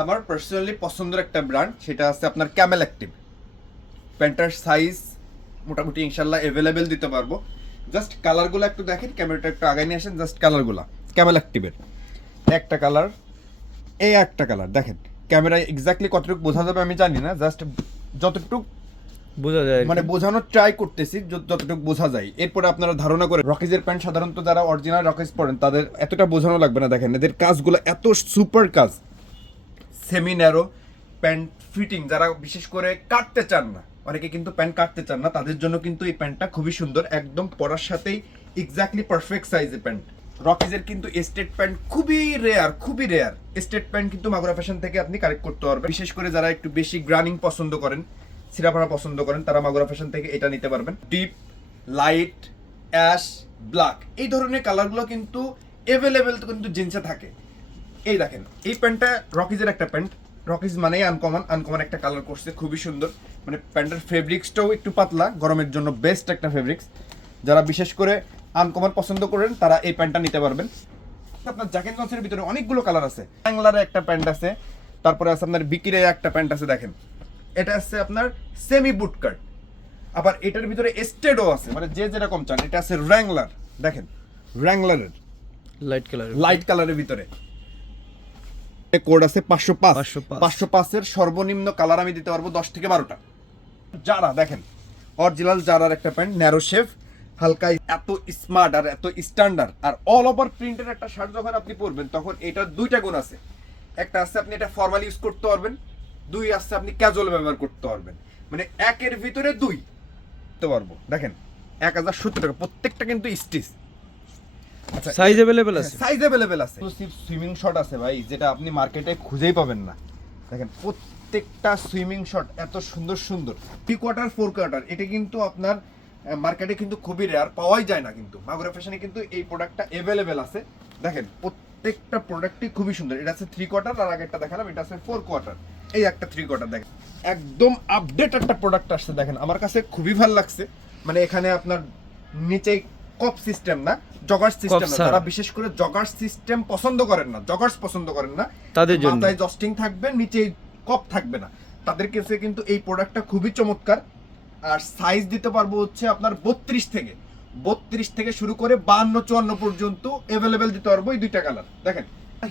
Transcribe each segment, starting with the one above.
আমার পার্সোনালি পছন্দের একটা ব্র্যান্ড সেটা আছে আপনার ক্যামেল অ্যাক্টিভ প্যান্টার সাইজ মোটামুটি ইনশাল্লাহ অ্যাভেলেবেল দিতে পারব। জাস্ট কালারগুলো একটু দেখেন ক্যামেরাটা একটু আগে নিয়ে আসেন জাস্ট কালারগুলো ক্যামেল অ্যাক্টিভের একটা কালার এই একটা কালার দেখেন। ক্যামেরায় এক্স্যাক্টলি কতটুকু বোঝা যাবে আমি জানি না জাস্ট যতটুকু বোঝা যায় মানে বোঝানোর ট্রাই করতেছি যত- যতটুকু বোঝা যায়। এরপরে আপনারা ধারণা করে রকিজের প্যান্ট সাধারণত যারা অরিজিনাল রকিজ পরেন তাদের এতটা বোঝানো লাগবে না দেখেন। এদের কাজগুলো এত সুপার কাজ। সেমি ন্যারো প্যান্ট ফিটিং যারা বিশেষ করে কাটতে চান না, অনেকে কিন্তু প্যান্ট কাটতে চান না, তাদের জন্য কিন্তু এই প্যান্টটা খুবই সুন্দর, একদম পরার সাথেই এক্স্যাক্টলি পারফেক্ট সাইজের প্যান্ট। রকিজের কিন্তু স্টেট প্যান্ট খুবই রেয়ার খুবই রেয়ার স্টেট প্যান্ট কিন্তু মাগুরা ফ্যাশন থেকে আপনি কালেক্ট করতে পারবেন। বিশেষ করে যারা একটু বেশি গ্রানিং পছন্দ করেন সিরাপাড়া পছন্দ করেন, তারা মাগুরা ফ্যাশন থেকে এটা নিতে পারবেন। ডিপ লাইট অ্যাশ ব্ল্যাক এই ধরনের কালারগুলো কিন্তু অ্যাভেলেবেল কিন্তু জিন্সে থাকে। এই দেখেন এই প্যান্টটা রকিজের একটা প্যান্ট। রকিজ মানেই আনকমন আনকমন একটা কালার করছে খুবই সুন্দর। মানে প্যান্টের ফেব্রিক্সটাও একটু পাতলা গরমের জন্য বেস্ট একটা ফেব্রিক্স যারা বিশেষ করে আনকমন পছন্দ করেন তারা এই প্যান্টটা নিতে পারবেন। আপনার জ্যাকেট জন্সের ভিতরে অনেকগুলো কালার আছে। অ্যাংলারে একটা প্যান্ট আছে তারপরে আছে আপনার বিকিরে একটা প্যান্ট আছে দেখেন। এটা আছে আপনার সেমি বুট কাট আবার এটার ভিতরে এস্টেডও আছে মানে যে যেরকম চান এটা আছে র্যাংলার দেখেন। র্যাংলারের লাইট কালার লাইট কালারের ভিতরে। কোড আছে পাঁচশো পাঁচ। পাঁচশো পাঁচের সর্বনিম্ন কালার আমি দিতে পারব দশ থেকে বারোটা। যারা দেখেন অরিজিনাল জারার একটা প্যান্ট ন্যারো হালকা এত স্মার্ট আর এত স্ট্যান্ডার্ড আর অল ওভার প্রিন্টের একটা শার্ট যখন আপনি পরবেন তখন এটার দুইটা গুণ আছে। একটা আছে আপনি এটা ফর্মাল ইউজ করতে পারবেন দুই আছে আপনি ক্যাজুয়াল ব্যবহার করতে পারবেন। মানে একের ভিতরে দুই করতে পারব। দেখেন এক হাজার সত্তর টাকা প্রত্যেকটা কিন্তু স্টিচ আচ্ছা সাইজ অ্যাভেলেবেল আছে। সাইজ অ্যাভেলেবেল আছে। সুইমিং শট আছে ভাই যেটা আপনি মার্কেটে খুঁজেই পাবেন না। দেখেন প্রত্যেকটা সুইমিং শট এত সুন্দর সুন্দর। থ্রি কোয়ার্টার ফোর কোয়ার্টার এটা কিন্তু আপনার মার্কেটে কিন্তু খুবই রেয়ার পাওয়াই যায় না কিন্তু। মাগুরা ফ্যাশনে কিন্তু এই প্রোডাক্টটা অ্যাভেলেবেল আছে। দেখেন প্রত্যেকটা প্রোডাক্টই খুবই সুন্দর। এটা আছে থ্রি কোয়ার্টার আর আগেরটা দেখালাম এটা আছে ফোর কোয়ার্টার এই একটা থ্রি কোয়ার্টার দেখেন। একদম আপডেট একটা প্রোডাক্ট আসছে দেখেন। আমার কাছে খুবই ভালো লাগছে। মানে এখানে আপনার নিচে কপ সিস্টেম না জগার্স সিস্টেম না। যারা বিশেষ করে জগার্স সিস্টেম পছন্দ করেন না জগার্স পছন্দ করেন না তাদের জন্য। মাথায় জস্টিং থাকবে নিচে কপ থাকবে না। তাদের কাছে কিন্তু এই প্রোডাক্টটা খুবই চমৎকার। আর সাইজ দিতে পারব হচ্ছে আপনার বত্রিশ থেকে। বত্রিশ থেকে শুরু করে বান্ন চুয়ান্ন পর্যন্ত অ্যাভেলেবেল দিতে পারব এই দুইটা কালার দেখেন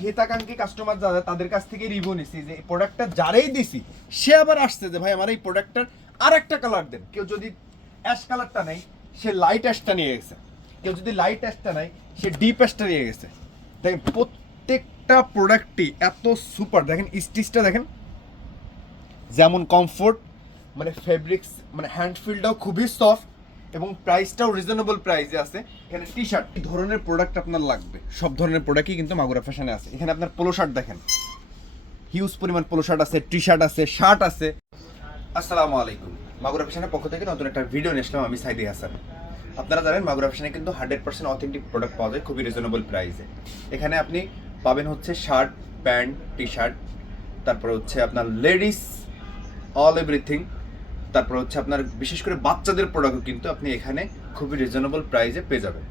হিতাকাঙ্ক্ষী কাস্টমার যারা তাদের কাছ থেকে রিভিউ নিছি যে এই প্রোডাক্টটা যারাই দিছি সে আবার আসছে যে ভাই আমার এই প্রোডাক্টটার আর একটা কালার দেন। কেউ যদি অ্যাশ কালারটা নেই সে লাইট অ্যাশটা নিয়ে গেছে। কেউ যদি লাইট অ্যাশটা নেয়, সে ডিপ অ্যাশটা নিয়ে গেছে। দেখেন, প্রত্যেকটা প্রোডাক্টই এত সুপার দেখেন স্টিচটা দেখেন। যেমন কমফোর্ট মানে ফেব্রিক্স মানে হ্যান্ড ফিলটাও খুবই সফট এবং প্রাইসটাও রিজনেবল প্রাইসে আছে। এখানে টি শার্ট এই ধরনের প্রোডাক্ট আপনার লাগবে। সব ধরনের প্রোডাক্টই কিন্তু মাগুরা ফ্যাশনে আছে। এখানে আপনার পোলো শার্ট দেখেন। হিউজ পরিমাণ পোলো শার্ট আছে টি শার্ট আছে শার্ট আছে। আসসালামু আলাইকুম। মাগুরা ফ্যাশনের পক্ষ থেকে নতুন একটা ভিডিও নিয়ে আসলাম আমি সাইদি হাসান। আপনারা জানেন মাগুরা ফ্যাশনে কিন্তু হান্ড্রেড পার্সেন্ট অথেন্টিক প্রোডাক্ট পাওয়া যায় খুবই রিজনেবল প্রাইসে এখানে আপনি পাবেন হচ্ছে শার্ট প্যান্ট টি শার্ট তারপরে হচ্ছে আপনার লেডিস অল এভরিথিং তারপর হচ্ছে আপনার বিশেষ করে বাচ্চাদের প্রোডাক্ট কিন্তু আপনি এখানে খুবই রিজনেবল প্রাইসে পেয়ে যাবেন।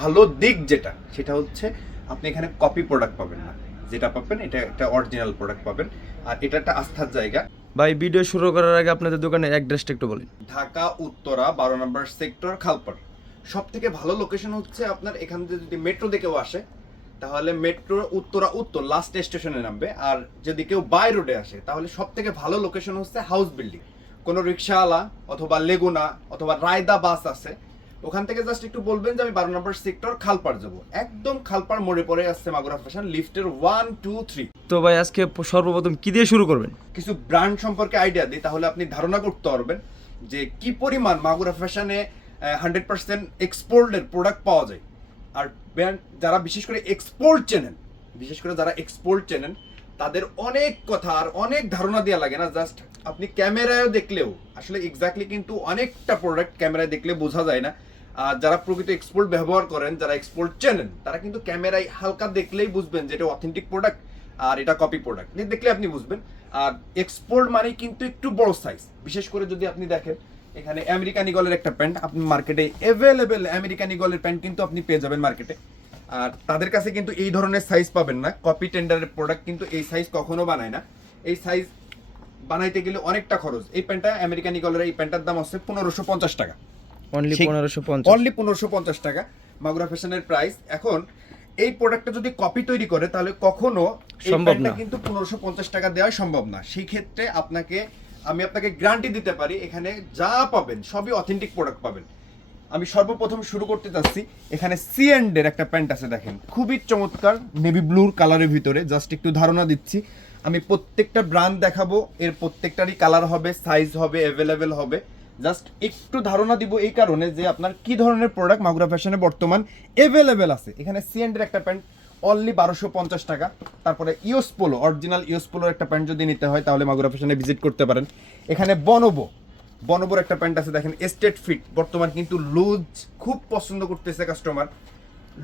ভালো দিক যেটা, সেটা হচ্ছে আপনি এখানে কপি প্রোডাক্ট পাবেন না। যেটা পাবেন, এটা একটা অরিজিনাল প্রোডাক্ট পাবেন। আর এটা একটা আস্থার জায়গা। ভাই, ভিডিও শুরু করার আগে আপনাদের দোকানের অ্যাড্রেসটা একটু বলেন। ঢাকা, উত্তরা, বারো নম্বর সেক্টর খালপাড় সব থেকে ভালো লোকেশন হচ্ছে আপনার এখান থেকে যদি মেট্রো দেখেও আসে, তাহলে মেট্রো উত্তরা, উত্তর লাস্ট স্টেশনে নামবে। আর যদি কেউ বাই রোডে আসে, তাহলে সব থেকে ভালো লোকেশন হচ্ছে হাউস বিল্ডিং কোনো রিক্সাওয়ালা অথবা লেগুনা অথবা রায়দা বাস আছে ওখান থেকে জাস্ট একটু বলবেন যে আমি বারো নম্বর সেক্টর খালপাড় যাব। একদম খালপাড় মোড়ে পড়ে আসছে মাগুরা ফ্যাশন লিফটের ওয়ান টু থ্রি তো ভাই আজকে সর্বপ্রথম কি দিয়ে শুরু করবেন? কিছু ব্র্যান্ড সম্পর্কে আইডিয়া দিই তাহলে আপনি ধারণা করতে পারবেন যে কি পরিমাণ মাগুরা ফ্যাশনে হান্ড্রেড পার্সেন্ট এক্সপোর্টের প্রোডাক্ট পাওয়া যায়। আর ব্র্যান্ড যারা বিশেষ করে এক্সপোর্ট চেনেন বিশেষ করে যারা এক্সপোর্ট চেনেন তাদের অনেক কথা আর অনেক ধারণা দেওয়া লাগে না জাস্ট আপনি ক্যামেরায় দেখলেও আসলে এক্স্যাক্টলি কিন্তু অনেকটা প্রোডাক্ট ক্যামেরায় দেখলে বোঝা যায় না। যারা প্রকৃত এক্সপোর্ট ব্যবহার করেন, যারা এক্সপোর্ট চেনেন, তারা কিন্তু ক্যামেরায় হালকা দেখলেই বুঝবেন যে এটা অথেন্টিক প্রোডাক্ট আর এটা কপি প্রোডাক্ট দেখলে আপনি বুঝবেন। আর এক্সপোর্ট মানে কিন্তু একটু বড় সাইজ বিশেষ করে যদি আপনি দেখেন, এখানে আমেরিকান ইগলের একটা প্যান্ট, আপনি মার্কেটে অ্যাভেলেবেল আমেরিকান ইগলের প্যান্ট কিন্তু আপনি পেয়ে যাবেন মার্কেটে আর তাদের কাছে কিন্তু এই ধরনের সাইজ পাবেন না। কপি টেন্ডারের প্রোডাক্ট কিন্তু এই সাইজ কখনো বানায় না। এই সাইজ বানাইতে গেলে অনেকটা খরচ। এই প্যান্টটা আমেরিকান ইগলের এই প্যান্টটার দাম হচ্ছে পনেরোশো পঞ্চাশ টাকা। অনলি পনেরোশো পঞ্চাশ। অনলি পনেরোশো পঞ্চাশ টাকা। মাগুরা ফ্যাশনের প্রাইস এখন এই প্রোডাক্টটা যদি কপি তৈরি করে তাহলে কখনো সম্ভব না। কিন্তু পনেরোশো পঞ্চাশ টাকা দেওয়া সম্ভব না। সেই ক্ষেত্রে আপনাকে আমি আপনাকে গ্যারান্টি দিতে পারি এখানে যা পাবেন সবই অথেন্টিক প্রোডাক্ট পাবেন। আমি সর্বপ্রথম শুরু করতে চাচ্ছি এখানে সি এর একটা প্যান্ট আছে দেখেন। খুবই চমৎকার নেভি ব্লুর কালারের ভিতরে। জাস্ট একটু ধারণা দিচ্ছি। আমি প্রত্যেকটা ব্র্যান্ড দেখাবো এর প্রত্যেকটারই কালার হবে সাইজ হবে অ্যাভেলেবেল হবে। জাস্ট একটু ধারণা দিব এই কারণে যে আপনার কি ধরনের প্রোডাক্ট মাগুরা ফ্যাশনে বর্তমান অ্যাভেলেবেল আছে। এখানে সি এর একটা প্যান্ট অনলি বারোশো পঞ্চাশ টাকা। তারপরে ইউস পোলো অরিজিনাল ইউস পোলোর একটা প্যান্ট যদি নিতে হয়, তাহলে মাগুরা ফ্যাশনে ভিজিট করতে পারেন। এখানে বনবো, বনবোর একটা প্যান্ট আছে, দেখেন স্টেট ফিট বর্তমান কিন্তু লুজ, খুব পছন্দ করতেছে কাস্টমার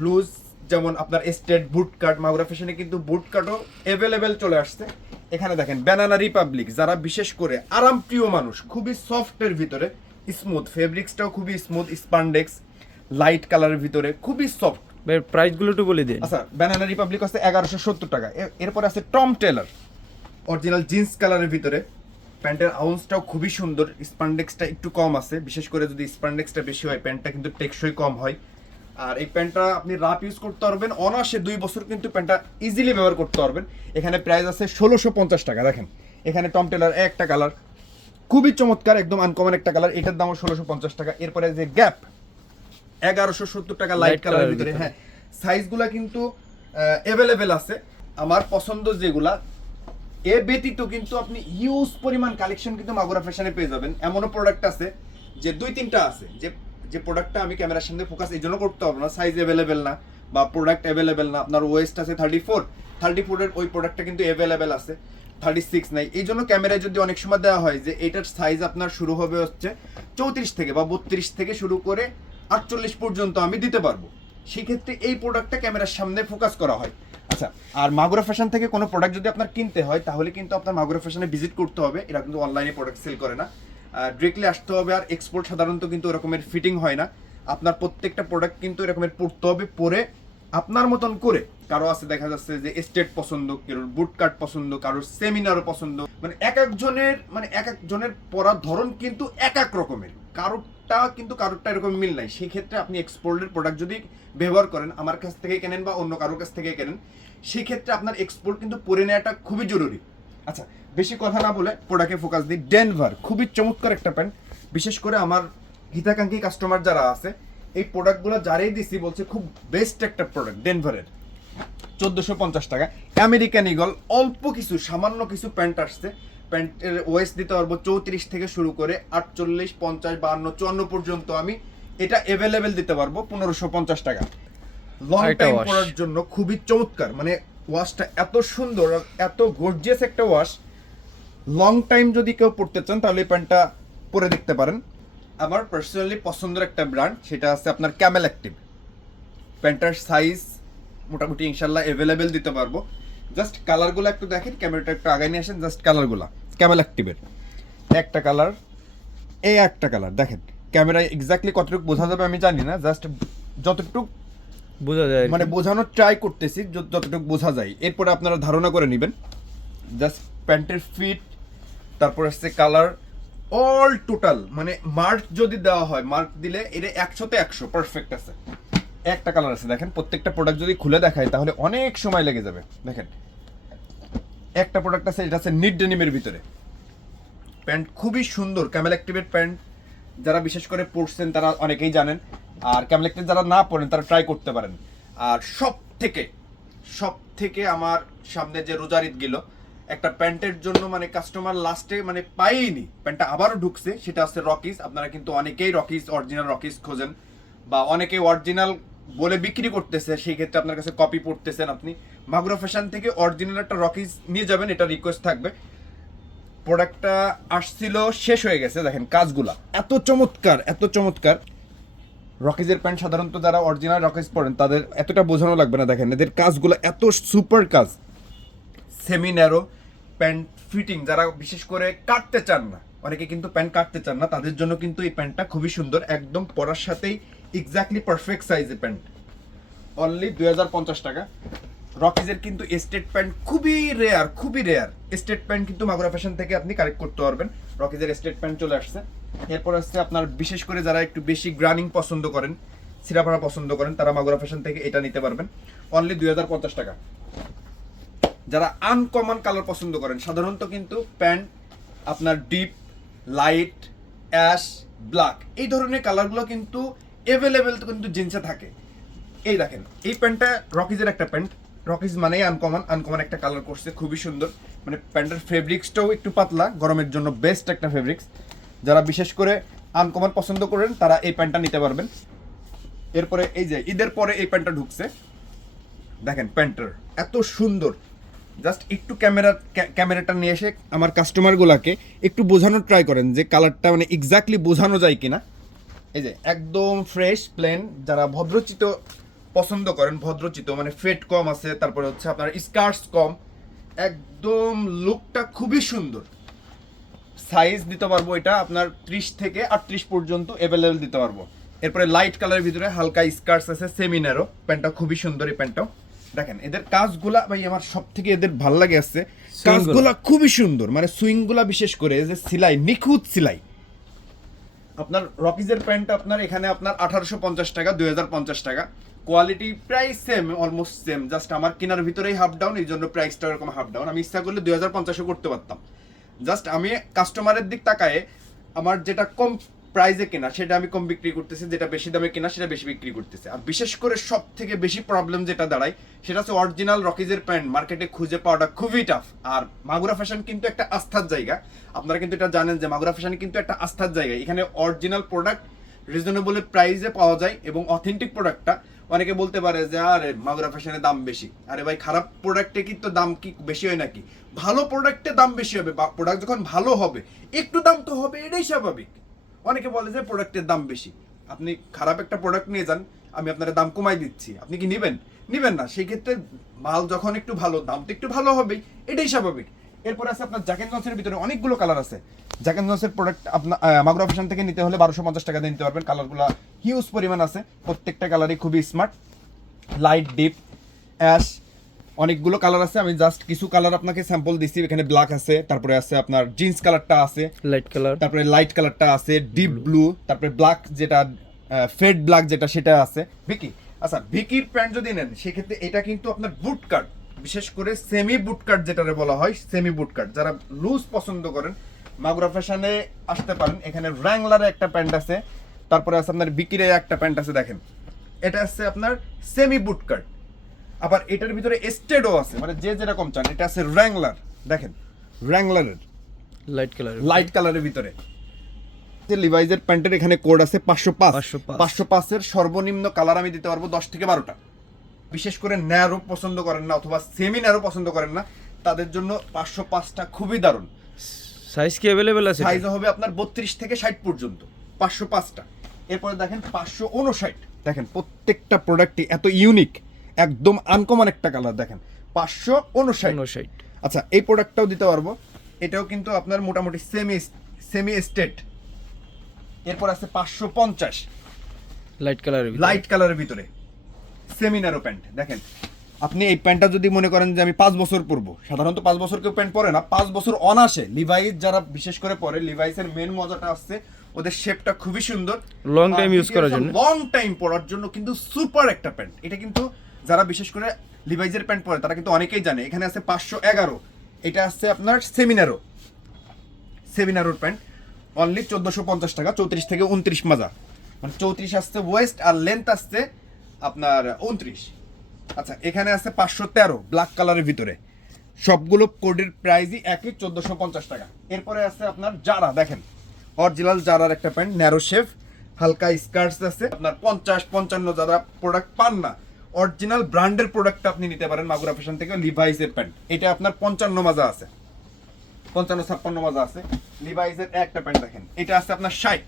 লুজ যেমন আপনার স্টেট বুট কাট মাগুরা ফ্যাশনে কিন্তু বুট কাটও অ্যাভেলেবেল চলে আসছে। এখানে দেখেন ব্যানানা রিপাবলিক যারা বিশেষ করে আরাম প্রিয় মানুষ খুবই সফটের ভিতরে স্মুথ ফেব্রিক্সটাও খুবই স্মুথ স্পান্ডেক্স লাইট কালারের ভিতরে খুবই সফট প্রাইসগুলো একটু বলে দিন। আচ্ছা ব্যানানা রিপাবলিক আছে এগারোশো সত্তর টাকা। এরপরে আছে টম টেলার অরিজিনাল জিন্স কালারের ভিতরে। প্যান্টের আউন্সটাও খুবই সুন্দর স্পান্ডেক্সটা একটু কম আছে। বিশেষ করে যদি স্পান্ডেক্সটা বেশি হয় প্যান্টটা কিন্তু টেকসই কম হয়। আর এই প্যান্টটা আপনি রাপ ইউজ করতে পারবেন। অনায়াসে দুই বছর কিন্তু প্যান্টটা ইজিলি ব্যবহার করতে পারবেন। এখানে প্রাইস আছে ষোলোশো পঞ্চাশ টাকা দেখেন। এখানে টম টেলার একটা কালার খুবই চমৎকার একদম আনকমন একটা কালার এটার দামও ষোলোশো পঞ্চাশ টাকা। এরপরে যে গ্যাপ এগারোশো সত্তর টাকা লাইট কালারের ভিতরে ভিতরে। হ্যাঁ। সাইজগুলা কিন্তু অ্যাভেলেবেল আছে। আমার পছন্দ যেগুলা এ ব্যতীত কিন্তু আপনি হিউজ পরিমাণ কালেকশন কিন্তু মাগুরা ফ্যাশনে পেয়ে যাবেন। এমনও প্রোডাক্ট আছে যে দুই তিনটা আছে যে যে প্রোডাক্টটা আমি ক্যামেরার সামনে ফোকাস এই জন্য করতে পারব না। সাইজ অ্যাভেলেবেল না বা প্রোডাক্ট অ্যাভেলেবেল না। আপনার ওয়েস্ট আছে থার্টি ফোর থার্টি ফোরের ওই প্রোডাক্টটা কিন্তু অ্যাভেলেবেল আছে। থার্টি সিক্স নাই। এই জন্য ক্যামেরায় যদি অনেক সময় দেওয়া হয় যে এটার সাইজ আপনার শুরু হবে হচ্ছে চৌত্রিশ থেকে বা বত্রিশ থেকে শুরু করে আটচল্লিশ পর্যন্ত আমি দিতে পারব। সেক্ষেত্রে এই প্রোডাক্টটা ক্যামেরার সামনে ফোকাস করা হয়। আচ্ছা আর মাগুরা ফ্যাশন থেকে কোনো প্রোডাক্ট যদি আপনার কিনতে হয়, তাহলে কিন্তু আপনার মাগুরা ফ্যাশনে ভিজিট করতে হবে। এরা কিন্তু অনলাইনে প্রোডাক্ট সেল করে না। ডিরেক্টলি আসতে হবে আর এক্সপোর্ট সাধারণত কিন্তু এরকমের ফিটিং হয় না। আপনার প্রত্যেকটা প্রোডাক্ট কিন্তু এরকমের পড়তে হবে, পরে আপনার মতন করে। কারও আছে দেখা যাচ্ছে যে স্টেট পছন্দ, কারোর বুট কাট পছন্দ, কারোর সেমিনারও পছন্দ। মানে এক একজনের মানে এক একজনের পড়ার ধরন কিন্তু এক এক রকমের। কারোরটা কিন্তু কারোরটা এরকম মিল নাই। সেই ক্ষেত্রে আপনি এক্সপোর্টের প্রোডাক্ট যদি ব্যবহার করেন, আমার কাছ থেকে কেনেন বা অন্য কারোর কাছ থেকে কেনেন সেক্ষেত্রে আপনার এক্সপোর্ট কিন্তু পরে নেওয়াটা খুবই জরুরি। আচ্ছা বেশি কথা না বলে প্রোডাক্টে ফোকাস দিই। ডেনভার খুবই চমৎকার একটা প্যান্ট বিশেষ করে আমার হিতাকাঙ্ক্ষী কাস্টমার যারা আছে এই প্রোডাক্টগুলো যারাই দিছি বলছে খুব বেস্ট একটা প্রোডাক্ট ডেনভারের চোদ্দোশো পঞ্চাশ টাকা আমেরিকান ইগল অল্প কিছু সামান্য কিছু প্যান্ট আসছে। প্যান্টের ওয়েস্ট দিতে পারব চৌত্রিশ থেকে শুরু করে আটচল্লিশ পঞ্চাশ বাহান্ন চুয়ান্ন পর্যন্ত আমি এটা অ্যাভেলেবেল দিতে পারব পনেরোশো পঞ্চাশ টাকা। লং টাইম পরার জন্য খুবই চমৎকার। মানে ওয়াশটা এত সুন্দর আর এত গর্জিয়াস একটা ওয়াশ লং টাইম যদি কেউ পড়তে চান তাহলে এই প্যান্টটা পরে দেখতে পারেন। আমার পার্সোনালি পছন্দের একটা ব্র্যান্ড সেটা আছে আপনার ক্যামেল অ্যাক্টিভ প্যান্টার সাইজ মোটামুটি ইনশাল্লাহ অ্যাভেলেবেল দিতে পারব। জাস্ট কালারগুলো একটু দেখেন ক্যামেরাটা একটু আগে নিয়ে আসেন জাস্ট কালারগুলো ক্যামেল অ্যাক্টিভের একটা কালার এই একটা কালার দেখেন। ক্যামেরায় এক্স্যাক্টলি কতটুকু বোঝা যাবে আমি জানি না জাস্ট যতটুকু বোঝা যায় মানে বোঝানোর ট্রাই করতেছি যত- যতটুকু বোঝা যায়। এরপরে আপনারা ধারণা করে নেবেন। জাস্ট প্যান্টের ফিট তারপর আসছে কালার অল টোটাল মানে মার্ক যদি দেওয়া হয় মার্ক দিলে এটা একশোতে একশো পারফেক্ট আছে। একটা কালার আছে, দেখেন, প্রত্যেকটা প্রোডাক্ট যদি খুলে দেখায় তাহলে অনেক সময় লেগে যাবে, দেখেন। একটা প্রোডাক্ট আছে, এটা আছে নিট ডেনিমের ভিতরে। প্যান্ট খুবই সুন্দর ক্যামেল অ্যাক্টিভের প্যান্ট যারা বিশেষ করে পড়ছেন তারা অনেকেই জানেন, আর ক্যামেল অ্যাক্টিভ যারা না পড়েন তারা ট্রাই করতে পারেন। আর সব থেকে সব থেকে আমার সামনে যে রোজার ঈদ গেল একটা প্যান্টের জন্য মানে কাস্টমার লাস্টে মানে পাইনি। প্যান্টটা আবারও ঢুকছে, সেটা আছে রকিস আপনারা কিন্তু অনেকেই রকিস অরিজিনাল রকিস খোঁজেন বা অনেকে অরিজিনাল বলে বিক্রি করতেছে, সেই ক্ষেত্রে আপনার কাছে কপি পড়তেছেন আপনি। মাগুরা ফ্যাশন থেকে অরিজিনাল একটা রকিস নিয়ে যাবেন, এটা রিকোয়েস্ট থাকবে। প্রোডাক্টটা আসছিল, শেষ হয়ে গেছে, দেখেন কাজগুলা। এত চমৎকার এত চমৎকার। রকিজের প্যান্ট সাধারণত যারা অরিজিনাল রকিজ পরেন, তাদের এতটা বোঝানো লাগবে না, দেখেন এদের কাজগুলো এত সুপার কাজ। সেমি প্যান্ট ফিটিং, যারা বিশেষ করে কাটতে চান না, অনেকে কিন্তু প্যান্ট কাটতে চান না, তাদের জন্য কিন্তু এই প্যান্টটা খুবই সুন্দর, একদম পরার সাথেই এক্স্যাক্টলি পারফেক্ট সাইজের প্যান্ট। অনলি দুই হাজার পঞ্চাশ টাকা। রকিজের কিন্তু স্টেট প্যান্ট খুবই রেয়ার খুবই রেয়ার স্টেট প্যান্ট কিন্তু মাগুরা ফ্যাশন থেকে আপনি কালেক্ট করতে পারবেন। রকিজের স্টেট প্যান্ট চলে আসছে। এরপর আসছে আপনার বিশেষ করে যারা একটু বেশি গ্রানিং পছন্দ করেন সিরাপাড়া পছন্দ করেন, তারা মাগুরা ফ্যাশন থেকে এটা নিতে পারবেন। অনলি দুই হাজার পঞ্চাশ টাকা। যারা আনকমন কালার পছন্দ করেন, সাধারণত কিন্তু প্যান্ট আপনার ডিপ লাইট অ্যাশ ব্ল্যাক এই ধরনের কালারগুলো কিন্তু অ্যাভেলেবেল কিন্তু জিন্সে থাকে। এই দেখেন, এই প্যান্টটা রকিজের একটা প্যান্ট রকিজ মানেই আনকমন আনকমন একটা কালার করছে, খুবই সুন্দর। মানে প্যান্টের ফেব্রিক্সটাও একটু পাতলা, গরমের জন্য বেস্ট একটা ফেব্রিক্স যারা বিশেষ করে আনকমন পছন্দ করেন, তারা এই প্যান্টটা নিতে পারবেন। এরপরে এই যে, ঈদের পরে এই প্যান্টটা ঢুকছে। দেখেন প্যান্টার এত সুন্দর। জাস্ট একটু ক্যামেরা ক্যামেরাটা নিয়ে এসে আমার কাস্টমারগুলোকে একটু বোঝানোর ট্রাই করেন যে কালারটা মানে এক্স্যাক্টলি বোঝানো যায় কিনা। এই যে, একদম ফ্রেশ প্লেন যারা ভদ্রচিত পছন্দ করেন, ভদ্রচিত মানে ফেট কম আছে, তারপরে হচ্ছে আপনার স্কার্টস কম, একদম লুকটা খুবই সুন্দর। সাইজ দিতে পারব এটা আপনার ত্রিশ থেকে আটত্রিশ পর্যন্ত অ্যাভেলেবেল দিতে পারব। এরপরে লাইট কালারের ভিতরে হালকা স্কার্টস আছে সেমিনারও প্যান্টটা খুবই সুন্দর এই প্যান্টটাও। দেখেন এদের কাজগুলা ভাই আমার সব থেকে এদের ভালো লাগে আছে। কাজগুলা খুবই সুন্দর মানে সুইংগুলা বিশেষ করে যে সিলাই নিখুঁত সিলাই। আপনার রকিজের প্যান্ট আপনার এখানে আপনার আঠারোশো পঞ্চাশ টাকা দুই হাজার পঞ্চাশ টাকা। কোয়ালিটি প্রায় সেম অলমোস্ট সেম জাস্ট আমার কেনার ভিতরেই হাফ ডাউন এই জন্য প্রাইসটা এরকম হাফ ডাউন আমি ইচ্ছা করলে দুই হাজার পঞ্চাশও করতে পারতাম। জাস্ট আমি কাস্টমারের দিক তাকায়ে আমার যেটা কম প্রাইজে কেনা, সেটা আমি কম বিক্রি করতেছি, যেটা বেশি দামে কেনা, সেটা বেশি বিক্রি করতেছে। আর বিশেষ করে সব থেকে বেশি প্রবলেম যেটা দাঁড়ায়, সেটা হচ্ছে অরিজিনাল রকিজের প্যান্ট মার্কেটে খুঁজে পাওয়াটা খুবই টাফ আর মাগুরা ফ্যাশন কিন্তু একটা আস্থার জায়গা। আপনারা কিন্তু এটা জানেন যে মাগুরা ফ্যাশন কিন্তু একটা আস্থার জায়গা। এখানে অরিজিনাল প্রোডাক্ট রিজনেবল প্রাইসে পাওয়া যায় এবং অথেন্টিক প্রোডাক্টটা অনেকে বলতে পারে যে, আরে মাগুরা ফ্যাশনের দাম বেশি। আরে ভাই, খারাপ প্রোডাক্টে কি তো দাম কি বেশি হয় নাকি? ভালো প্রোডাক্টে দাম বেশি হবে বা প্রোডাক্ট যখন ভালো হবে, একটু দাম তো হবে, এটাই স্বাভাবিক। অনেকে বলে যে প্রোডাক্টের দাম বেশি। আপনি খারাপ একটা প্রোডাক্ট নিয়ে যান, আমি আপনার দাম কমাই দিচ্ছি। আপনি কি নেবেন? নেবেন না। সেই ক্ষেত্রে মাল যখন একটু ভালো, দাম তো একটু ভালো হবেই। এটাই স্বাভাবিক। এরপর আছে আপনার জ্যাকেন জন্সের ভিতরে অনেকগুলো কালার আছে। জ্যাকেন জন্সের প্রোডাক্ট আপনার মাগুরা ফ্যাশন থেকে নিতে হলে বারোশো পঞ্চাশ টাকা দিয়ে নিতে পারবেন। কালারগুলো হিউজ পরিমাণ আছে। প্রত্যেকটা কালারই খুবই স্মার্ট লাইট ডিপ অ্যাশ অনেকগুলো কালার আছে আমি জাস্ট কিছু কালার আপনাকে স্যাম্পল দিচ্ছি এখানে ব্ল্যাক আছে তারপরে আছে আপনার জিন্স কালারটা আছে লাইট কালার তারপরে লাইট কালারটা আছে ডিপ ব্লু তারপরে ব্ল্যাক যেটা ফেড ব্ল্যাক যেটা সেটা আছে। ভিকি আচ্ছা ভিকির প্যান্ট যদি নেন সেক্ষেত্রে এটা কিন্তু আপনার বুট কাট বিশেষ করে সেমি বুট কাট যেটারে বলা হয় সেমি বুট কাট যারা লুজ পছন্দ করেন মাগুরা ফ্যাশনে আসতে পারেন এখানে র্যাংলারে একটা প্যান্ট আছে তারপরে আছে আপনার বিকিরে একটা প্যান্ট আছে দেখেন। এটা আছে আপনার সেমি বুট কাট আবার এটার ভিতরে স্টেডও আছে মানে যে যেরকম চান এটা আছে র্যাংলার দেখেন র্যাংলারের লাইট কালার লাইট কালারের ভিতরে। যে লিভাইজের প্যান্টের এখানে কোড আছে পাঁচশো পাঁচ। পাঁচশো পাঁচের সর্বনিম্ন কালার আমি দিতে পারব দশ থেকে বারোটা। বিশেষ করে ন্যারো পছন্দ করেন না অথবা সেমি ন্যারো পছন্দ করেন না তাদের জন্য পাঁচশো পাঁচটা খুবই দারুণ। সাইজ কি অ্যাভেলেবেল আছে সাইজ হবে আপনার বত্রিশ থেকে ষাট পর্যন্ত পাঁচশো পাঁচটা। এরপরে দেখেন পাঁচশো উনষাট। দেখেন প্রত্যেকটা প্রোডাক্টই এত ইউনিক একদম আনকমন একটা কালার দেখেন। পাঁচশো উনষাট। উনষাট। আচ্ছা এই প্রোডাক্টটাও দিতে পারব। এটাও কিন্তু আপনার মোটামুটি সেমি সেমি স্টেট এরপর আছে পাঁচশো পঞ্চাশ। লাইট কালার লাইট কালারের ভিতরে। সেমিনারো প্যান্ট দেখেন। আপনি এই প্যান্টটা যদি মনে করেন যে আমি পাঁচ বছর পরবো সাধারণত পাঁচ বছর কেউ প্যান্ট পরে না পাঁচ বছর অনাসে লিভাইস যারা বিশেষ করে পরে লিভাইসের মেন মজাটা আসছে ওদের শেপটা খুবই সুন্দর। লং টাইম ইউজ করার জন্য। লং টাইম পরার জন্য কিন্তু সুপার একটা প্যান্ট এটা কিন্তু যারা বিশেষ করে লিভাইজের প্যান্ট পরে, তারা কিন্তু অনেকেই জানে। এখানে আছে পাঁচশো এগারো। এটা আছে আপনার সেমিনারো সেমিনারোর প্যান্ট অনলি চোদ্দোশো পঞ্চাশ টাকা, চৌত্রিশ থেকে উনত্রিশ মাজা। মানে চৌত্রিশ আসছে ওয়েস্ট আর লেন্থ আসছে আপনার উনত্রিশ। আচ্ছা এখানে আছে পাঁচশো তেরো ব্ল্যাক কালারের ভিতরে। সবগুলো কোডের প্রাইসই একই, চোদ্দোশো পঞ্চাশ টাকা। এরপরে আছে আপনার জারা, দেখেন। অরিজিনাল জারার একটা প্যান্ট ন্যারো শেভ হালকা স্কার্টস আছে। আপনার পঞ্চাশ, পঞ্চান্ন যারা প্রোডাক্ট পান না অরিজিনাল ব্র্যান্ডের প্রোডাক্ট আপনি নিতে পারেন মাগুরা ফ্যাশন থেকে লিভাইসের প্যান্ট। এটা আপনার পঞ্চান্ন মাজা আছে। পঞ্চান্ন ছাপ্পান্ন মাজা আছে। লিভাইসের একটা প্যান্ট দেখেন। এটা আছে আপনার ষাট।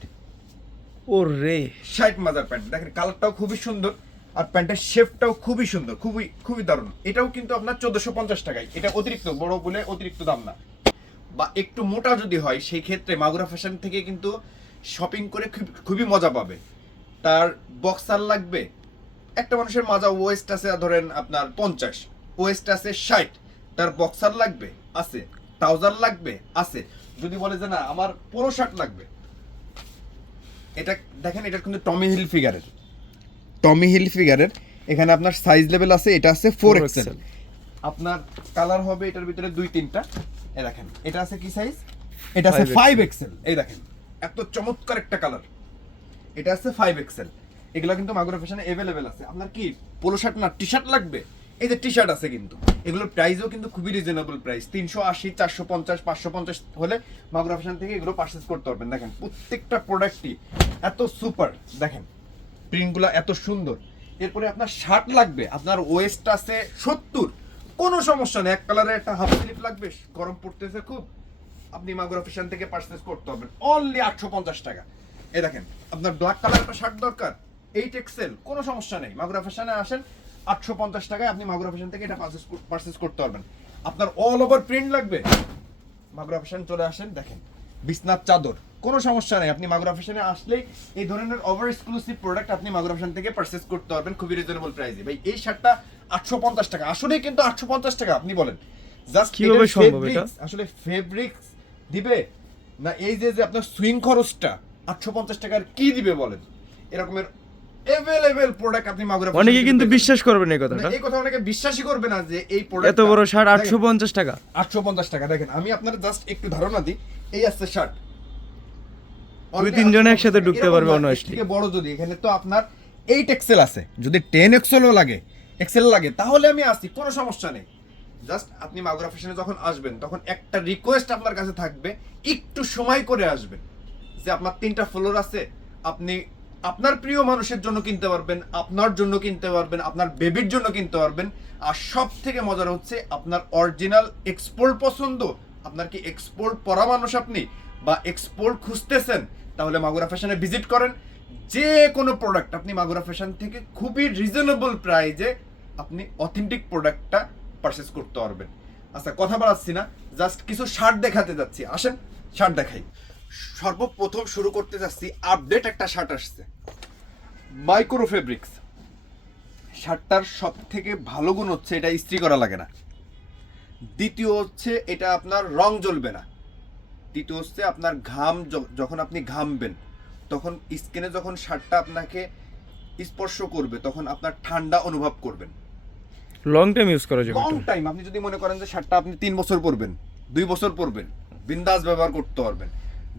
ও রে ষাট মাজার প্যান্ট। দেখেন কালারটাও খুবই সুন্দর আর প্যান্টের শেপটাও খুবই সুন্দর খুবই খুবই দারুণ। এটাও কিন্তু আপনার চোদ্দশো পঞ্চাশ টাকায়। এটা অতিরিক্ত বড় বলে অতিরিক্ত দাম না। বা একটু মোটা যদি হয় সেই ক্ষেত্রে মাগুরা ফ্যাশন থেকে কিন্তু শপিং করে খুব খুবই মজা পাবে। তার বক্সার লাগবে একটা মানুষের মাজা ওয়েস্ট আছে ধরেন আপনার পঞ্চাশ ওয়েস্ট আছে ষাট তার বক্সার লাগবে আছে ট্রাউজার লাগবে আছে। যদি বলে যে না আমার পনেরো শার্ট লাগবে এটা দেখেন এটা কিন্তু টমি হিল ফিগারের টমি হিল ফিগারের এখানে আপনার সাইজ লেভেল আছে এটা আছে ফোর 4XL এক্সেল আপনার কালার হবে এটার ভিতরে দুই তিনটা। এই দেখেন এটা আছে কি সাইজ এটা আছে ফাইভ এক্সেল এই দেখেন এত চমৎকার একটা কালার এটা আছে ফাইভ এক্সেল এগুলো কিন্তু মাগুরা ফ্যাশনে অ্যাভেলেবেল আছে। আপনার কি পোলো শার্ট না টি শার্ট লাগবে? এই যে টি শার্ট আছে কিন্তু। এগুলোর প্রাইসও কিন্তু খুবই রিজনেবল প্রাইস তিনশো আশি, চারশো পঞ্চাশ, পাঁচশো পঞ্চাশ হলে মাগুরা ফ্যাশন থেকে এগুলো পারচেস করতে পারবেন। দেখেন, প্রত্যেকটা প্রোডাক্টই এত সুপার দেখেন প্রিন্টগুলো এত সুন্দর। এরপরে আপনার শার্ট লাগবে। আপনার ওয়েস্ট আছে সত্তর। কোনো সমস্যা নেই। এক কালারের একটা হাফ স্লিপ লাগবে। গরম পড়তেছে খুব। আপনি মাগুরা ফ্যাশন থেকে পারচেস করতে পারবেন। অনলি আটশো পঞ্চাশ টাকা। এই দেখেন, আপনার ব্ল্যাক কালার একটা শার্ট দরকার। এইট এক্সেল কোনো সমস্যা নেই। মাগুরা ফ্যাশনে আসেন আটশো পঞ্চাশ টাকায় আপনি মাগুরা ফ্যাশন থেকে এটা পারচেস করতে পারবেন। আপনার অল ওভার প্রিন্ট লাগবে। মাগুরা ফ্যাশন চলে আসেন দেখেন। বিছনার চাদর কোনো সমস্যা নেই। আপনি মাগুরা ফ্যাশনে আসলেই এই ধরনের ওভার এক্সক্লুসিভ প্রোডাক্ট আপনি মাগুরা ফ্যাশন থেকে পারচেস করতে পারবেন খুবই রিজনেবল প্রাইসে ভাই এই শার্টটা আটশো পঞ্চাশ টাকা। আসলেই কিন্তু আটশো পঞ্চাশ টাকা আপনি বলেন। জাস্ট কীভাবে সম্ভব এটা? আসলে ফেব্রিক্স দিবে? না এই যে যে আপনার সুইং খরচটা আটশো পঞ্চাশ টাকার কি দিবে বলেন? এরকমের এভেলেবেল প্রোডাক্ট আপনি মাগুরা অনেকে কিন্তু। বিশ্বাস করবেন এই কথাটা। না, এই কথা অনেকে বিশ্বাসই করবে না যে এই প্রোডাক্ট এত বড় শার্ট আটশো পঞ্চাশ টাকা। আটশো পঞ্চাশ টাকা দেখেন আমি আপনার জাস্ট একটু ধারণা দিই এই আসছে শার্ট দুই তিনজনে একসাথে ঢুকতে পারবে। থেকে বড় যদি এখানে তো আপনার এইট এক্সেল আছে। যদি টেন এক্সেলও লাগে এক্সেল লাগে তাহলে আমি আসি কোনো সমস্যা নেই। জাস্ট আপনি মাগুরা ফ্যাশনে যখন আসবেন তখন একটা রিকোয়েস্ট আপনার কাছে থাকবে একটু সময় করে আসবেন। যে আপনার তিনটা ফ্লোর আছে আপনি আপনার প্রিয় মানুষের জন্য কিনতে পারবেন, আপনার জন্য কিনতে পারবেন, আপনার বেবির জন্য কিনতে পারবেন। আর সব থেকে মজার হচ্ছে আপনার অরিজিনাল এক্সপোর্ট পছন্দ। আপনার কি এক্সপোর্ট পরা মানুষ আপনি? বা এক্সপোর্ট খুঁজতেছেন? তাহলে মাগুরা ফ্যাশনে ভিজিট করেন। যে কোনো প্রোডাক্ট আপনি মাগুরা ফ্যাশন থেকে খুবই রিজনেবল প্রাইজে আপনি অথেন্টিক প্রোডাক্টটা পারচেস করতে পারবেন। আচ্ছা কথা বাড়াচ্ছি না জাস্ট কিছু শার্ট দেখাতে যাচ্ছি। আসেন শার্ট দেখাই। সর্বপ্রথম শুরু করতে যাচ্ছি আপডেট একটা শার্ট আসছে। মাইক্রো ফেব্রিক্স শার্টটার সব থেকে ভালো গুণ হচ্ছে এটা ইস্ত্রি করা লাগে না। দ্বিতীয় হচ্ছে এটা আপনার রং জ্বলবে না। তৃতীয় হচ্ছে আপনার ঘাম যখন আপনি ঘামবেন তখন স্কিনে যখন শার্টটা আপনাকে স্পর্শ করবে তখন আপনার ঠান্ডা অনুভব করবেন। লং টাইম ইউজ করা যাবে লং টাইম আপনি যদি মনে করেন যে শার্টটা আপনি তিন বছর পরবেন দুই বছর পরবেন বিন্দাস ব্যবহার করতে পারবেন।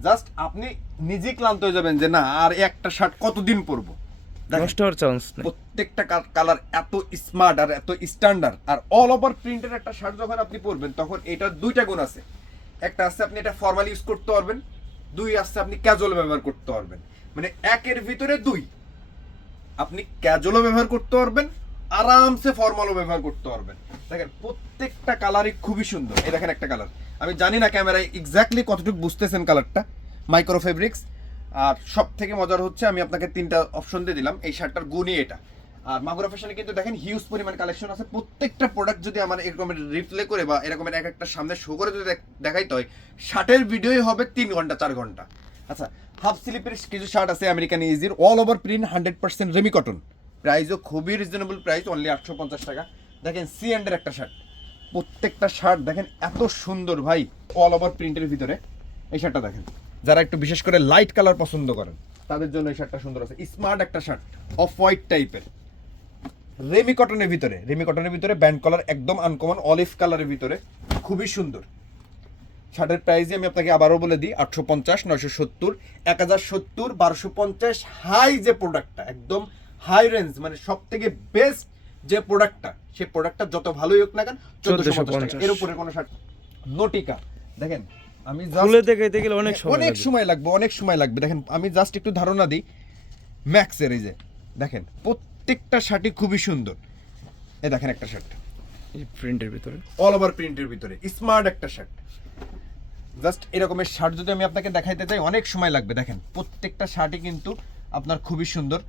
জাস্ট আপনি নিজে ক্লান্ত হয়ে যাবেন যে না আর একটা শার্ট কতদিন পরবো? নষ্ট হওয়ার চান্স নেই। প্রত্যেকটা কালার এত স্মার্ট আর এত স্ট্যান্ডার্ড আর অল ওভার প্রিন্টের একটা শার্ট যখন আপনি পরবেন তখন এটার দুইটা গুণ আছে। একটা আছে আপনি এটা ফর্মাল ইউজ করতে পারবেন দুই আছে আপনি ক্যাজুয়াল ব্যবহার করতে পারবেন। মানে একের ভিতরে দুই। আপনি ক্যাজুয়ালও ব্যবহার করতে পারবেন আরামসে ফর্মালও ব্যবহার করতে পারবেন। দেখেন প্রত্যেকটা কালারই খুবই সুন্দর। এই দেখেন একটা কালার আমি জানি না ক্যামেরায় এক্স্যাক্টলি কতটুকু বুঝতেছেন কালারটা মাইক্রো ফেব্রিক্স আর সব থেকে মজার হচ্ছে আমি আপনাকে তিনটা অপশন দিয়ে দিলাম, এই শার্টটার গুণই এটা। আর মাগুরা ফ্যাশনে কিন্তু দেখেন হিউজ পরিমাণ কালেকশন আছে, প্রত্যেকটা প্রোডাক্ট যদি আমার এরকমের রিপ্লে করে বা এরকমের এক একটা সামনে শো করে যদি দেখ- দেখাইতে হয়, শার্টের ভিডিওই হবে তিন ঘণ্টা, চার ঘণ্টা। আচ্ছা হাফ স্লিপের কিছু শার্ট আছে American ইজির all over print hundred percent ramie cotton প্রাইসও খুবই রিজনেবল প্রাইস অনলি আটশো পঞ্চাশ টাকা। দেখেন সি এন্ডের একটা শার্ট প্রত্যেকটা শার্ট দেখেন এত সুন্দর ভাই অল ওভার প্রিন্টের ভিতরে। এই শার্টটা দেখেন। যারা একটু বিশেষ করে লাইট কালার পছন্দ করেন, তাদের জন্য এই শার্টটা সুন্দর আছে। স্মার্ট একটা শার্ট অফ হোয়াইট টাইপের রেমি কটনের ভিতরে রেমি কটনের ভিতরে ব্যান্ড কালার একদম আনকমন অলিভ কালারের ভিতরে। খুবই সুন্দর। শার্টের প্রাইসই আমি আপনাকে আবারও বলে দিই, আটশো পঞ্চাশ, নয়শো সত্তর এক হাজার সত্তর বারোশো পঞ্চাশ হাই যে প্রোডাক্টটা একদম হাই রেঞ্জ মানে সব থেকে বেস্ট যে প্রোডাক্টটা সেই প্রোডাক্টটা যত ভালোই হোক না কেন চোদ্দশো টাকা। এর উপরে কোনো শার্ট নোটিকা দেখেন আমি খুলে দেখাইতে গেলে অনেক সময় অনেক সময় লাগবে অনেক সময় লাগবে। দেখেন আমি জাস্ট একটু ধারণা দিই ম্যাক্সের এই যে দেখেন প্রত্যেকটা শার্টই খুবই সুন্দর। এই দেখেন একটা শার্ট। এই প্রিন্টের ভিতরে। অল ওভার প্রিন্টের ভিতরে স্মার্ট একটা শার্ট। জাস্ট এরকমের শার্ট যদি আমি আপনাকে দেখাইতে চাই অনেক সময় লাগবে। দেখেন প্রত্যেকটা শার্টই কিন্তু আপনার খুবই সুন্দর।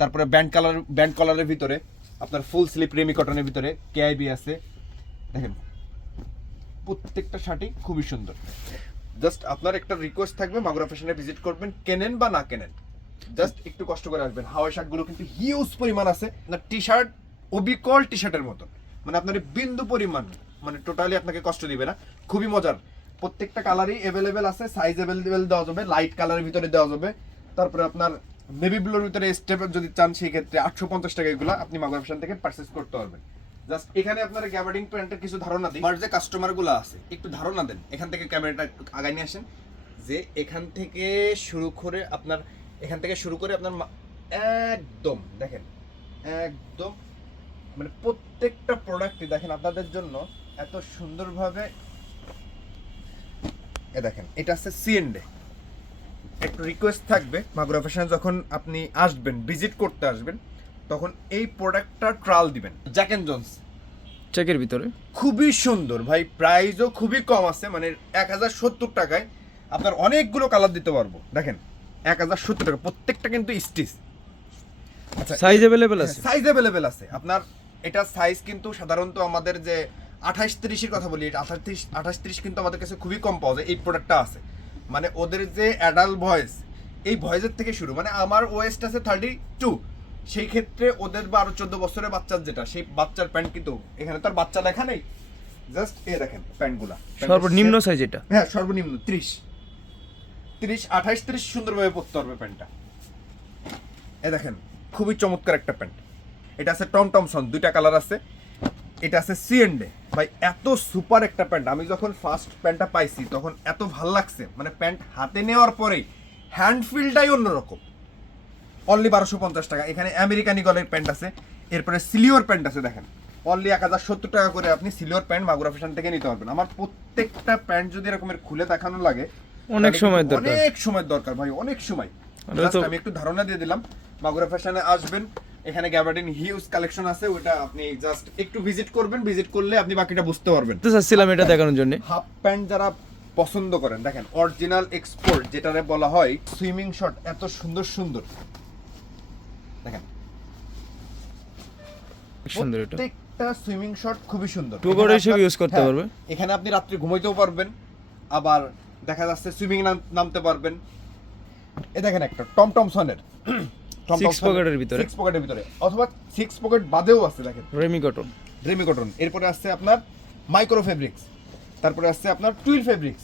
তারপরে ব্যান্ড কালার ব্যান্ড কলারের ভিতরে আপনার ফুল স্লিপ রেমি কটনের ভিতরে কেআইবি আছে। দেখেন, প্রত্যেকটা শার্টই খুবই সুন্দর। জাস্ট আপনার একটা রিকোয়েস্ট থাকবে, মাগুরা ফ্যাশনে ভিজিট করবেন, কেনেন বা না কেনেন। জাস্ট একটু কষ্ট করে আসবেন। হাওয়াই শাকগুলো কিন্তু হিউজ পরিমাণ আছে। না টি শার্ট অবিকল টি শার্টের মতো মানে আপনার বিন্দু পরিমাণ মানে টোটালি আপনাকে কষ্ট দিবে না। খুবই মজার। প্রত্যেকটা কালারই অ্যাভেলেবেল আছে সাইজ অ্যাভেলেবেল দেওয়া যাবে লাইট কালারের ভিতরে দেওয়া যাবে। তারপরে আপনার নেভি ব্লুর ভিতরে স্টেপ যদি চান সেই ক্ষেত্রে আটশো পঞ্চাশ টাকা এগুলো আপনি মাগুরা ফ্যাশন থেকে পারচেস করতে পারবেন। জাস্ট এখানে আপনার গ্যাবার্ডিং প্যান্টের কিছু ধারণা আমার যে কাস্টমারগুলো আছে, একটু ধারণা দেন। এখান থেকে ক্যামেরাটা আগায় নিয়ে আসেন। যে এখান থেকে শুরু করে আপনার, এখান থেকে শুরু করে আপনার একদম, দেখেন, একদম মানে প্রত্যেকটা প্রোডাক্টই দেখেন আপনাদের জন্য এত সুন্দরভাবে, এ দেখেন, এটা আছে সিএনডে একটু রিকোয়েস্ট থাকবে মাগুরা ফ্যাশন যখন আপনি আসবেন ভিজিট করতে আসবেন তখন এই প্রোডাক্টটা ট্রায়াল দিবেন। জ্যাক এন্ড জোন্স চেকের ভিতরে। খুবই সুন্দর। ভাই প্রাইসও খুবই কম আছে মানে এক হাজার সত্তর টাকায় আপনার অনেকগুলো কালার দিতে পারব। দেখেন এক হাজার সত্তর টাকা প্রত্যেকটা কিন্তু স্টিচ আচ্ছা সাইজ অ্যাভেলেবেল আছে। সাইজ অ্যাভেলেবেল আছে। আপনার এটা সাইজ কিন্তু সাধারণত আমাদের যে আঠাশ তিরিশের কথা বলি এটা আঠাশ তিরিশ আঠাশ তিরিশ কিন্তু আমাদের কাছে খুবই কম পাওয়া যায় এই প্রোডাক্টটা আছে। মানে ওদের যে অ্যাডাল্ট ভয়েস এই ভয়েসের থেকে শুরু মানে আমার ওয়েস্ট আছে থার্টি টু সেই ক্ষেত্রে ওদের বারো চোদ্দ বছরের বাচ্চার যেটা সেই বাচ্চার প্যান্ট কিন্তু এখানে তো আর বাচ্চা লেখা নেই। জাস্ট এ দেখেন প্যান্টগুলা সর্বনিম্ন সাইজ এটা। হ্যাঁ সর্বনিম্ন ত্রিশ। ত্রিশ আঠাশ ত্রিশ সুন্দরভাবে পরতে পারবে প্যান্টটা এ দেখেন খুবই চমৎকার একটা প্যান্ট এটা আছে টম টমসন দুইটা কালার আছে। এটা আছে সিএনডে ভাই এত সুপার একটা প্যান্ট। আমি যখন ফার্স্ট প্যান্টটা পাইছি তখন এত ভালো লাগছে। মানে প্যান্ট হাতে নেওয়ার পরেই হ্যান্ড ফিলটাই অন্যরকম। অনলি বারোশো পঞ্চাশ টাকা। এখানে আমেরিকান ইগলের প্যান্ট আছে। এরপরে সিলিওর প্যান্ট আছে দেখেন। অনলি এক হাজার সত্তর টাকা করে আপনি সিলিওর প্যান্ট মাগুরা ফ্যাশন থেকে নিতে পারবেন। আমার প্রত্যেকটা প্যান্ট যদি এরকমের খুলে দেখানো লাগে অনেক দরকার। অনেক সময় দরকার ভাই অনেক সময়। আমি একটু ধারণা দিয়ে দিলাম। মাগুরা ফ্যাশনে আসবেন। এখানে গ্যাবার্ডিন হিউজ কালেকশন আছে ওটা আপনি জাস্ট একটু ভিজিট করবেন ভিজিট করলে আপনি বাকিটা বুঝতে পারবেন। তো চাচ্ছিলাম এটা দেখানোর জন্য। হাফ প্যান্ট যারা পছন্দ করেন দেখেন অরিজিনাল এক্সপোর্ট যেটারে বলা হয় সুইমিং শট এত সুন্দর সুন্দর। দেখেন। সুন্দর এটা। প্রত্যেকটা সুইমিং শট খুবই সুন্দর। Board হিসেবে use করতে হ্যাঁ, পারবে। এখানে আপনি রাত্রে ঘুমাইতেও পারবেন আবার দেখা যাচ্ছে সুইমিং নামতে পারবেন। এ দেখেন একটা টম টমসনের Pocket এর ভিতরে। সিক্স পকেটের ভিতরে। অথবা সিক্স পকেট বাদেও আছে দেখেন। রেমি কটন রেমি কটন এরপরে আসছে আপনার মাইক্রো ফেব্রিক্স তারপরে আসছে আপনার টুইল ফেব্রিক্স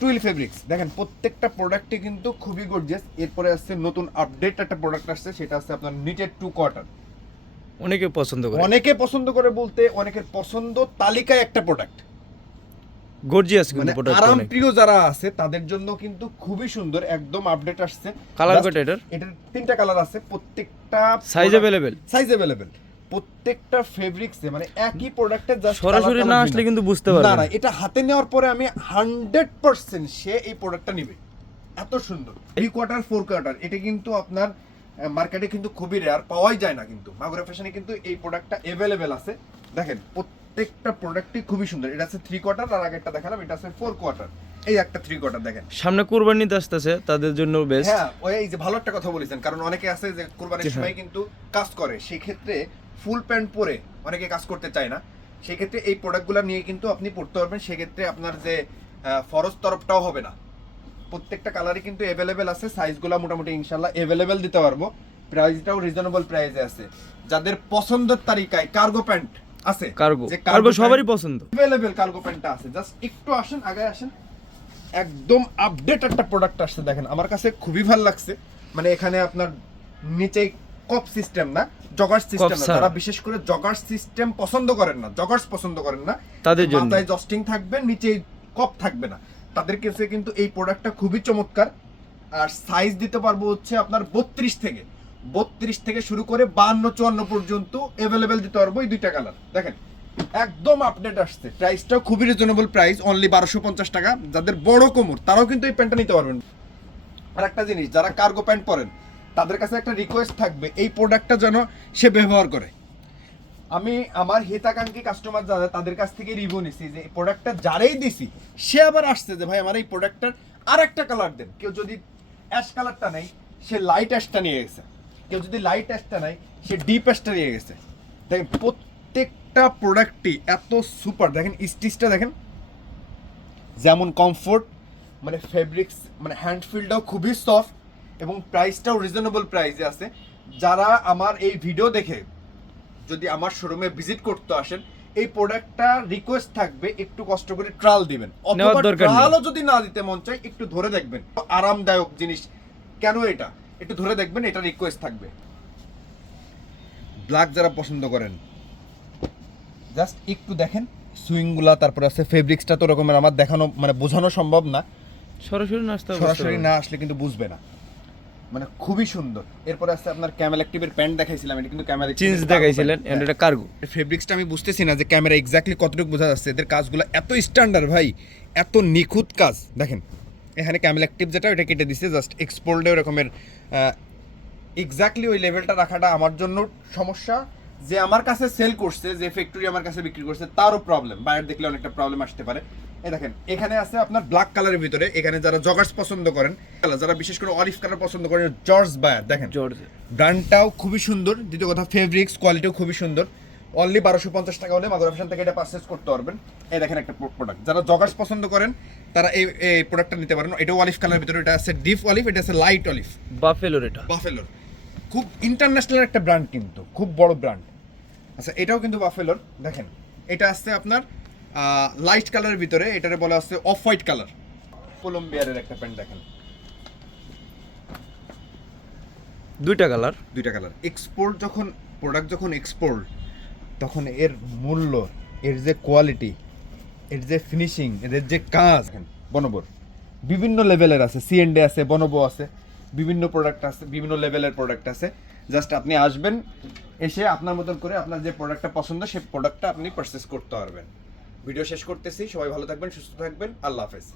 টুইল ফেব্রিক্স দেখেন প্রত্যেকটা প্রোডাক্টই কিন্তু খুবই গর্জিয়াস এরপরে আসছে নতুন আপডেট একটা প্রোডাক্ট আসছে সেটা আছে আপনার নিটেড টু কোয়ার্টার অনেকে পছন্দ করে। অনেকে পছন্দ করে বলতে অনেকের পছন্দ তালিকায় একটা প্রোডাক্ট গর্জিয়াস মানে কিন্তু প্রোডাক্ট আরাম প্রিয় যারা আছে তাদের জন্য কিন্তু খুবই সুন্দর একদম আপডেট আসছে। কালার Just এটার? এটার তিনটা কালার আছে প্রত্যেকটা সাইজ অ্যাভেলেবেল সাইজ অ্যাভেলেবেল প্রত্যেকটা ফেব্রিক্সে মানে একই প্রোডাক্টের জাস্ট সরাসরি না আসলে কিন্তু বুঝতে পারবে না এটা হাতে নেওয়ার পরে আমি হান্ড্রেড পার্সেন্ট সে এই প্রোডাক্টটা নিবে। এত সুন্দর। থ্রি কোয়ার্টার ফোর কোয়ার্টার এটা কিন্তু আপনার মার্কেটে কিন্তু খুবই রেয়ার পাওয়াই যায় না কিন্তু। মাগুরা ফ্যাশনে কিন্তু এই প্রোডাক্টটা অ্যাভেলেবেল আছে। দেখেন প্রত্যেকটা প্রোডাক্টই খুবই সুন্দর। এটা আছে থ্রি কোয়ার্টার আর আগেরটা দেখালাম এটা আছে ফোর কোয়ার্টার এই একটা থ্রি কোয়ার্টার দেখেন। সামনে কুরবানি আসতেছে তাদের জন্য বেস্ট হ্যাঁ ওই এই যে ভালো একটা কথা বলেছেন কারণ অনেকে আছে যে কোরবানির হ্যাঁ। সময় কিন্তু কাজ করে সেই ক্ষেত্রে ফুল প্যান্ট পরে অনেকে কাজ করতে চায় না। সেই ক্ষেত্রে এই প্রোডাক্টগুলো নিয়ে কিন্তু আপনি পড়তে পারবেন সেক্ষেত্রে আপনার যে ফরজ তরফটাও হবে না। প্রত্যেকটা কালারই কিন্তু অ্যাভেলেবেল আছে সাইজগুলো মোটামুটি ইনশাল্লাহ অ্যাভেলেবেল দিতে পারব। প্রাইসটাও রিজনেবল প্রাইসে আছে। যাদের পছন্দের তালিকায় কার্গো প্যান্ট আছে। কার্গো কার্গো সবারই পছন্দ। কার্গো প্যান্টটা আছে। জাস্ট একটু আসেন আগে আসেন। একদম আপডেট একটা প্রোডাক্ট আসছে দেখেন। আমার কাছে খুবই ভালো লাগছে। মানে এখানে আপনার নিচে কপ সিস্টেম না জগার্স সিস্টেম না। যারা বিশেষ করে জগার্স সিস্টেম পছন্দ করেন না জগার্স পছন্দ করেন না তাদের জন্য। মাথায় জস্টিং থাকবে নিচে কপ থাকবে না। তাদের কাছে কিন্তু এই প্রোডাক্টটা খুবই চমৎকার। আর সাইজ দিতে পারব হচ্ছে আপনার বত্রিশ থেকে। বত্রিশ থেকে শুরু করে বান্ন, চুয়ান্ন পর্যন্ত অ্যাভেলেবেল দিতে পারব এই দুইটা কালার দেখেন, একদম আপডেট আসছে। প্রাইসটাও খুবই রিজনেবল প্রাইস অনলি বারোশো পঞ্চাশ টাকা। যাদের বড় কোমর, তারাও কিন্তু এই প্যান্টটা নিতে পারবেন। আর একটা জিনিস, যারা কার্গো প্যান্ট পরেন, তাদের কাছে একটা রিকোয়েস্ট থাকবে, এই প্রোডাক্টটা যেন সে ব্যবহার করে। আমি আমার হিতাকাঙ্ক্ষী কাস্টমার যারা, তাদের কাছ থেকে রিভিউ নিছি যে, এই প্রোডাক্টটা যারাই দিছি, সে আবার আসছে যে, ভাই, আমার এই প্রোডাক্টটার আর একটা কালার দেন। কেউ যদি অ্যাশ কালারটা নেই সে লাইট অ্যাশটা নিয়ে গেছে। কেউ যদি লাইট অ্যাশটা নেয় সে ডিপ অ্যাশটা নিয়ে গেছে। দেখেন প্রত্যেকটা প্রোডাক্টই এত সুপার দেখেন স্টিচটা দেখেন। যেমন কমফোর্ট মানে ফেব্রিক্স মানে হ্যান্ড ফিলটাও খুবই সফট এবং প্রাইসটাও রিজনেবল প্রাইসে আছে। যারা আমার এই ভিডিও দেখে যদি আমার শোরুমে ভিজিট করতে আসেন এই প্রোডাক্টটা রিকোয়েস্ট থাকবে একটু কষ্ট করে ট্রায়াল দিবেন। অথবা। ট্রায়ালও যদি না দিতে মন চায় একটু ধরে দেখবেন। আরামদায়ক জিনিস। কেন এটা? একটু ধরে দেখবেন এটা রিকোয়েস্ট থাকবে। ব্ল্যাক যারা পছন্দ করেন জাস্ট একটু দেখেন সুইংগুলা তারপরে আছে ফেব্রিক্সটা তো রকমের আমার দেখানো মানে বোঝানো সম্ভব না। সরাসরি নাস্তা সরাসরি না আসলে কিন্তু বুঝবে না। মানে খুবই সুন্দর। এরপরে আছে আপনার ক্যামেল অ্যাক্টিভের প্যান্ট দেখাইছিলাম এটা কিন্তু ক্যামেরা চিন্স দেখাইছিলেন and এটা কার্গো ফেব্রিক্সটা আমি বুঝতেছি না যে ক্যামেরা এক্স্যাক্টলি কতটুকু বোঝা যাচ্ছে। এদের কাজগুলো এত স্ট্যান্ডার্ড ভাই এত নিখুঁত কাজ। দেখেন এখানে ক্যামেল অ্যাক্টিভ যেটা ওটা কেটে দিছে জাস্ট এক্সপোর্টে রকমের এক্স্যাক্টলি ওই লেভেলটা রাখাটা আমার জন্য সমস্যা। যে আমার কাছে সেল করছে যে ফ্যাক্টরি আমার কাছে বিক্রি করছে তারও প্রবলেম বাইরে দেখলে অনেকটা প্রবলেম আসতে পারে। এই দেখেন এখানে আছে আপনার ব্ল্যাক কালারের ভিতরে এখানে যারা জগার্স পছন্দ করেন যারা বিশেষ করে অলিভ কালার পছন্দ করেন জর্জ বায়ার দেখেন। জর্জ ব্র্যান্ডটাও খুবই সুন্দর। দ্বিতীয় কথা ফেব্রিক্স কোয়ালিটিও খুবই সুন্দর। অনলি বারোশো পঞ্চাশ টাকা হলে অপশন থেকে এটা পারচেস করতে পারবেন। এই দেখেন একটা প্রোডাক্ট যারা জগার্স পছন্দ করেন তারা এই এই প্রোডাক্টটা নিতে পারেন। এটাও অলিভ কালারের ভিতরে এটা আছে ডিপ অলিভ এটা আছে লাইট অলিভ বাফেলোর এটা। বাফেলোর খুব ইন্টারন্যাশনাল একটা ব্র্যান্ড কিন্তু খুব বড় ব্র্যান্ড আচ্ছা এটাও কিন্তু বাফেলোর দেখেন এটা আসছে আপনার লাইট কালারের ভিতরে এটারে বলা আছে অফ হোয়াইট কালার কোলম্বিয়ারের একটা প্যান্ট দেখেন। দুইটা কালার দুইটা কালার এক্সপোর্ট যখন প্রোডাক্ট যখন এক্সপোর্ট তখন এর মূল্য, এর যে কোয়ালিটি এর যে ফিনিশিং এদের যে কাজ বনবর বিভিন্ন লেভেলের আছে সিএনডে আছে বনবো আছে, বিভিন্ন প্রোডাক্ট আছে, বিভিন্ন লেভেলের প্রোডাক্ট আছে। জাস্ট আপনি আসবেন, এসে আপনার মতন করে আপনার যে প্রোডাক্টটা পছন্দ সেই প্রোডাক্টটা আপনি পারচেস করতে পারবেন। ভিডিও শেষ করতেছি, সবাই ভালো থাকবেন, সুস্থ থাকবেন, আল্লাহ হাফেজ।